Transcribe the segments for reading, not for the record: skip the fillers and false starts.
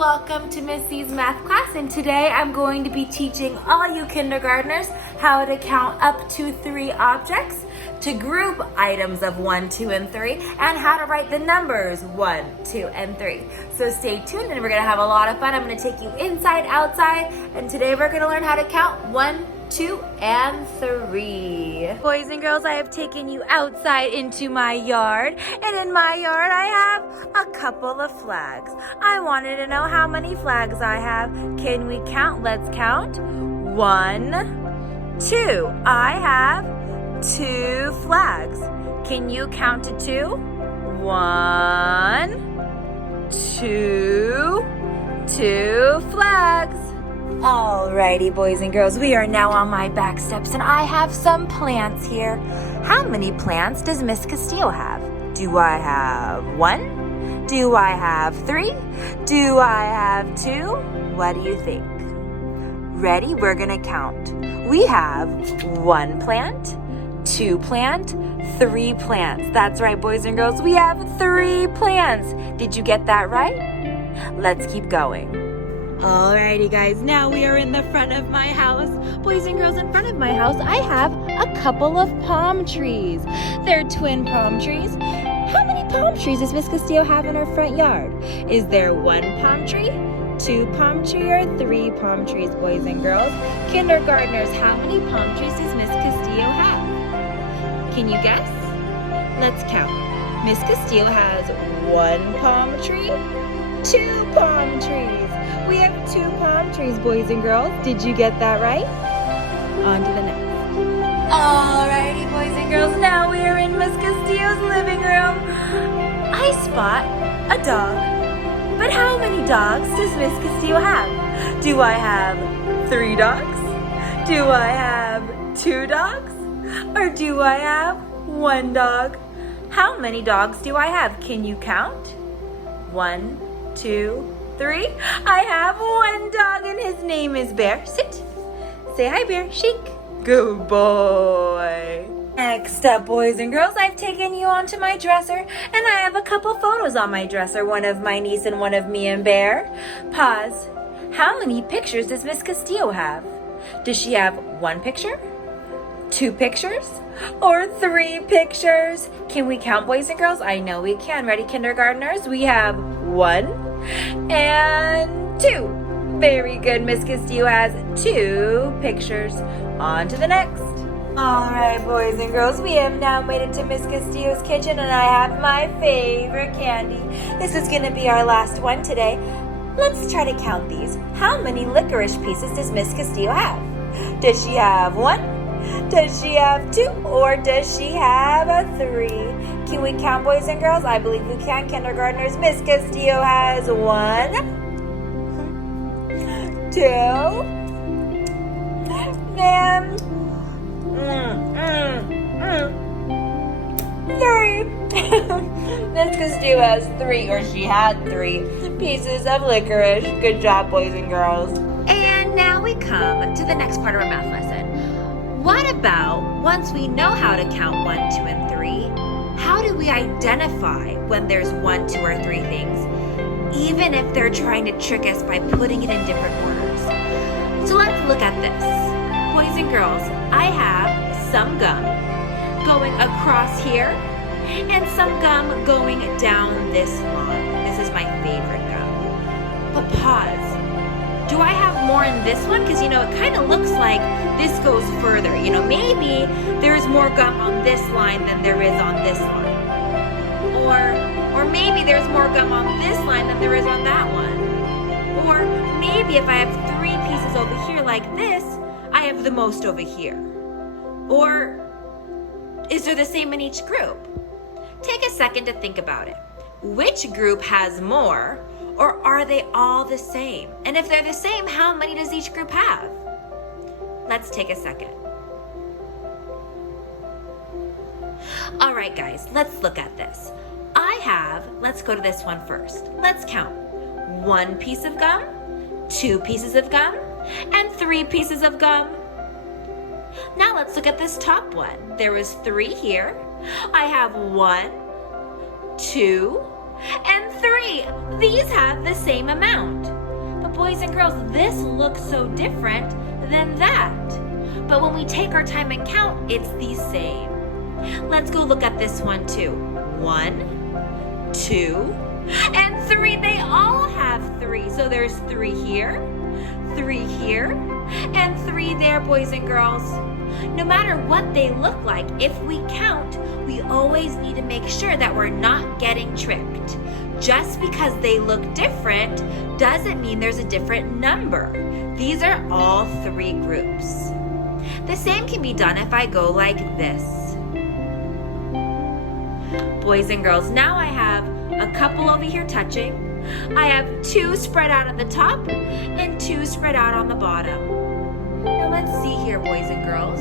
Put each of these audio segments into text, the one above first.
welcome to Missy's math class, and today I'm going to be teaching all you kindergartners how to count up to 3 objects, to group items of 1, 2, and 3, and how to write the numbers 1, 2, and 3. So stay tuned and we're going to have a lot of fun. I'm going to take you inside, outside, and today we're going to learn how to count 1, 2, and 3. Boys and girls, I have taken you outside into my yard, and in my yard I have a couple of flags. I wanted to know how many flags I have. Can we count? Let's count. 1, 2. I have 2 flags. Can you count to 2? 1, 2, 2 flags. Alrighty, boys and girls, we are now on my back steps, and I have some plants here. How many plants does Miss Castillo have? Do I have 1? Do I have 3? Do I have 2? What do you think? Ready? We're gonna count. We have 1 plant, 2 plant, 3 plants. That's right, boys and girls, we have 3 plants. Did you get that right? Let's keep going. Alrighty guys, now we are in the front of my house. Boys and girls, in front of my house, I have a couple of palm trees. They're twin palm trees. How many palm trees does Miss Castillo have in her front yard? Is there 1 palm tree, 2 palm tree, or 3 palm trees, boys and girls? Kindergartners, how many palm trees does Miss Castillo have? Can you guess? Let's count. Miss Castillo has 1 palm tree, 2 palm trees. We have 2 palm trees, boys and girls. Did you get that right? On to the next. Alrighty, boys and girls, now we are in Miss Castillo's living room. I spot a dog. But how many dogs does Miss Castillo have? Do I have 3 dogs? Do I have 2 dogs? Or do I have 1 dog? How many dogs do I have? Can you count? 1, 2, 3. I have 1 dog and his name is Bear. Sit. Say hi, Bear. Shake. Good boy. Next up, boys and girls, I've taken you onto my dresser, and I have a couple photos on my dresser, one of my niece and one of me and Bear. Pause. How many pictures does Miss Castillo have? Does she have 1 picture, 2 pictures, or 3 pictures? Can we count, boys and girls? I know we can. Ready, kindergartners? We have 1 and 2. Very good. Miss Castillo has 2 pictures. On to the next. Alright, boys and girls, we have now made it to Miss Castillo's kitchen, and I have my favorite candy. This is going to be our last one today. Let's try to count these. How many licorice pieces does Miss Castillo have? Does she have 1? Does she have 2? Or does she have a 3? Can we count, boys and girls? I believe we can, kindergartners. Miss Castillo has 1, 2, and 3. Miss Castillo has 3, or she had 3 pieces of licorice. Good job, boys and girls. And now we come to the next part of our math lesson. What about once we know how to count 1, 2, and 3, how do we identify when there's 1, 2, or 3 things, even if they're trying to trick us by putting it in different orders? So let's look at this. Boys and girls, I have some gum going across here and some gum going down this line. This is my favorite gum. But pause. Do I have more in this one? Because, it kind of looks like this goes further. Maybe there's more gum on this line than there is on this line. Or maybe there's more gum on this line than there is on that one. Or maybe if I have 3 pieces over here like this, I have the most over here. Or is there the same in each group? Take a second to think about it. Which group has more? Or are they all the same? And if they're the same, how many does each group have? Let's take a second. All right, guys, let's look at this. Let's go to this one first. Let's count. 1 piece of gum, 2 pieces of gum, and 3 pieces of gum. Now let's look at this top one. There was 3 here. I have 1, 2, and 3. These have the same amount. boys and girls, this looks so different than that. But when we take our time and count, it's the same. Let's go look at this one too. 1, 2, and 3. They all have 3. So there's 3 here, 3 here, and 3 there, boys and girls. No matter what they look like, if we count, we always need to make sure that we're not getting tricked. Just because they look different doesn't mean there's a different number. These are all 3 groups. The same can be done if I go like this. Boys and girls, now I have a couple over here touching. I have 2 spread out at the top and 2 spread out on the bottom. Now let's see here, boys and girls.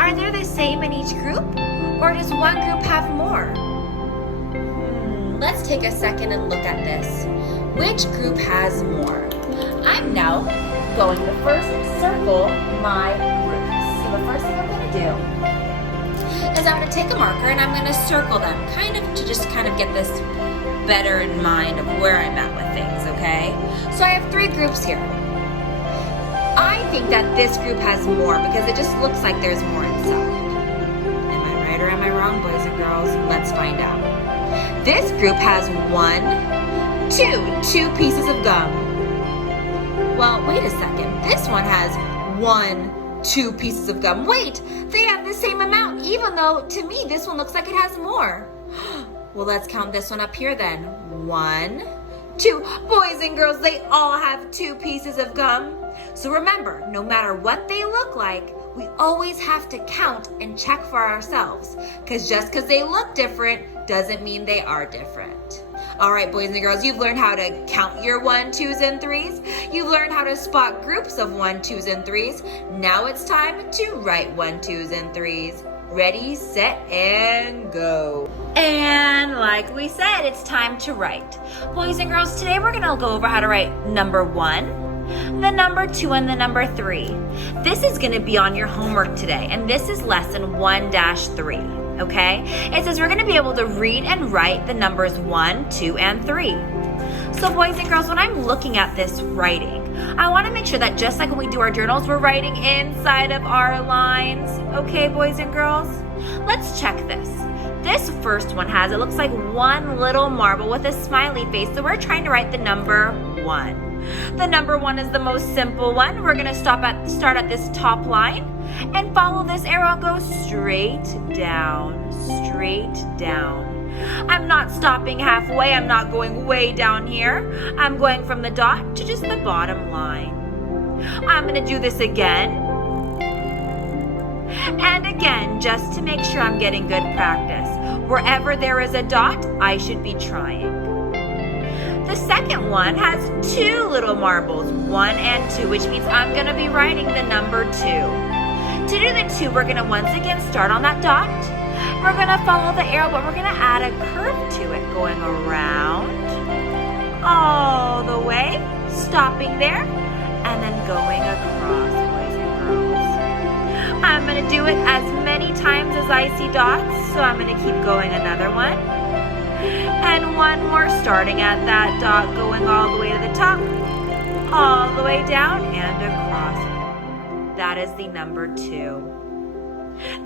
Are they the same in each group, or does one group have more? Let's take a second and look at this. Which group has more? I'm now going to first circle my groups. So the first thing I'm going to do is I'm going to take a marker and I'm going to circle them, to just get this better in mind of where I'm at with things, okay? So I have 3 groups here. I think that this group has more because it just looks like there's more inside. Am I right or am I wrong, boys and girls? Let's find out. This group has 2 pieces of gum. Well, wait a second. This one has 2 pieces of gum. Wait, they have the same amount, even though to me this one looks like it has more. Well, let's count this one up here then. 1, 2. Boys and girls, they all have 2 pieces of gum. So remember, no matter what they look like, we always have to count and check for ourselves. Because just because they look different doesn't mean they are different. All right, boys and girls, you've learned how to count your 1, 2s, and 3s. You've learned how to spot groups of 1, 2s, and 3s. Now it's time to write 1, 2s, and 3s. Ready, set, and go. And like we said, it's time to write. Boys and girls, today we're gonna go over how to write number 1, the number 2, and the number 3. This is gonna be on your homework today, and this is lesson 1-3. Okay? It says we're going to be able to read and write the numbers 1, 2, and 3. So boys and girls, when I'm looking at this writing, I want to make sure that just like when we do our journals, we're writing inside of our lines. Okay, boys and girls? Let's check this. This first one it looks like one little marble with a smiley face, so we're trying to write the number 1. The number 1 is the most simple one. We're going to start at this top line and follow this arrow and go straight down, straight down. I'm not stopping halfway. I'm not going way down here. I'm going from the dot to just the bottom line. I'm going to do this again and again just to make sure I'm getting good practice. Wherever there is a dot, I should be trying. The second one has 2 little marbles, 1 and 2, which means I'm going to be writing the number 2. To do the 2, we're going to once again start on that dot. We're going to follow the arrow, but we're going to add a curve to it, going around, all the way, stopping there, and then going across, boys and girls. I'm going to do it as many times as I see dots, so I'm going to keep going another one. And one more, starting at that dot, going all the way to the top, all the way down, and across. That is the number 2.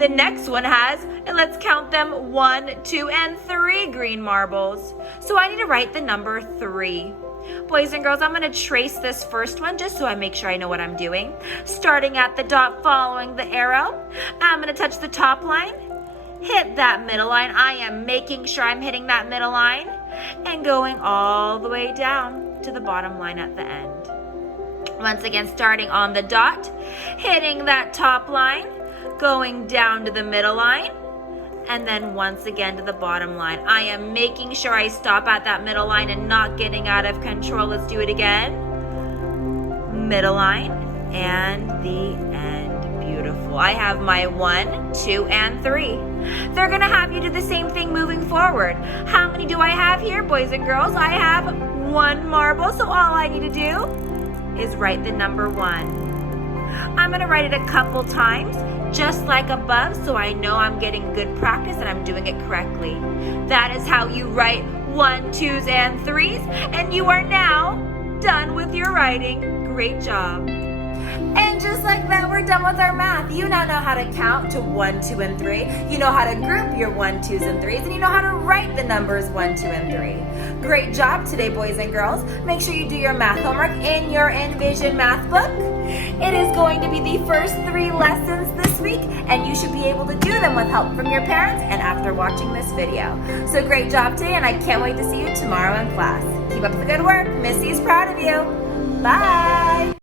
The next one has, and let's count them, 1, 2, and 3 green marbles. So I need to write the number 3. Boys and girls, I'm going to trace this first one just so I make sure I know what I'm doing. Starting at the dot, following the arrow. I'm going to touch the top line. Hit that middle line. I am making sure I'm hitting that middle line and going all the way down to the bottom line at the end. Once again, starting on the dot, hitting that top line, going down to the middle line, and then once again to the bottom line. I am making sure I stop at that middle line and not getting out of control. Let's do it again. Middle line and the end. Beautiful. I have my 1, 2, and 3. They're going to have you do the same thing moving forward. How many do I have here, boys and girls? I have 1 marble, so all I need to do is write the number 1. I'm going to write it a couple times, just like above, so I know I'm getting good practice and I'm doing it correctly. That is how you write 1, 2s, and 3s, and you are now done with your writing. Great job. And just like that, we're done with our math. You now know how to count to 1, 2, and 3. You know how to group your 1, 2s, and 3s, and you know how to write the numbers 1, 2, and 3. Great job today, boys and girls. Make sure you do your math homework in your Envision math book. It is going to be the first 3 lessons this week, and you should be able to do them with help from your parents and after watching this video. So great job today, and I can't wait to see you tomorrow in class. Keep up the good work. Missy's proud of you. Bye.